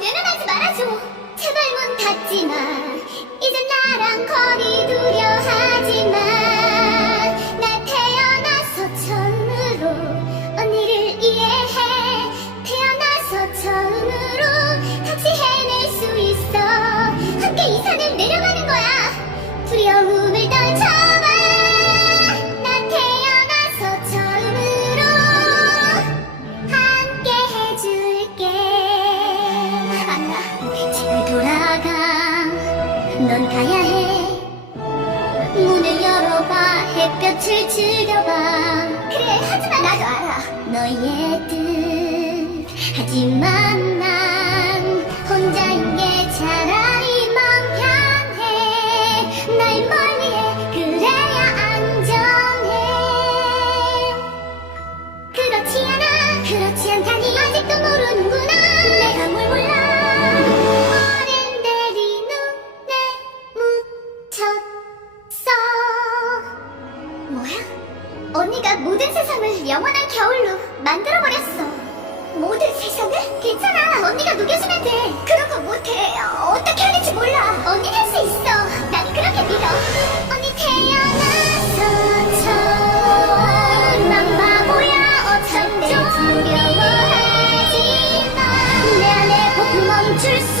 내려가지 말아줘. 제발 문 닫지 마. 이제 나랑 거리 두려 하지 마. 날 태어나서 처음으로 언니를 이해해. 태어나서 처음으로 같이 해낼 수 있어. 함께 이 산을 내려가는 거야. 두려움을 떨쳐봐. 나 태어나서 처음으로 함께 해줄게. 안나, 집을 돌아가. 넌 가야 해. 문을 열어봐. 햇볕을 즐겨봐. 그래, 하지만 나도 알아. 너의 뜻. 하지만 난 혼자인 게 차라리 마음 편해. 날 멀리해. 그래야 안전해. 그렇지 않아. 그렇지 않다니. 아직도 모르는구나. 내가 뭘 몰라. 어른들이 눈에 묻혔어. 뭐야? 언니가 모든 세상을 영원한 겨울로 만들어버렸어. 모든 세상을? 괜찮아. 언니가 녹여주면 돼. 그런 거 못해. 어떻게 하는지 몰라. 언니 할 수 있어. 난 그렇게 믿어. 언니 태어나서 처음. 난 바보야. 절대 두려워하지 마. 내 안에 폭풍 멈출 수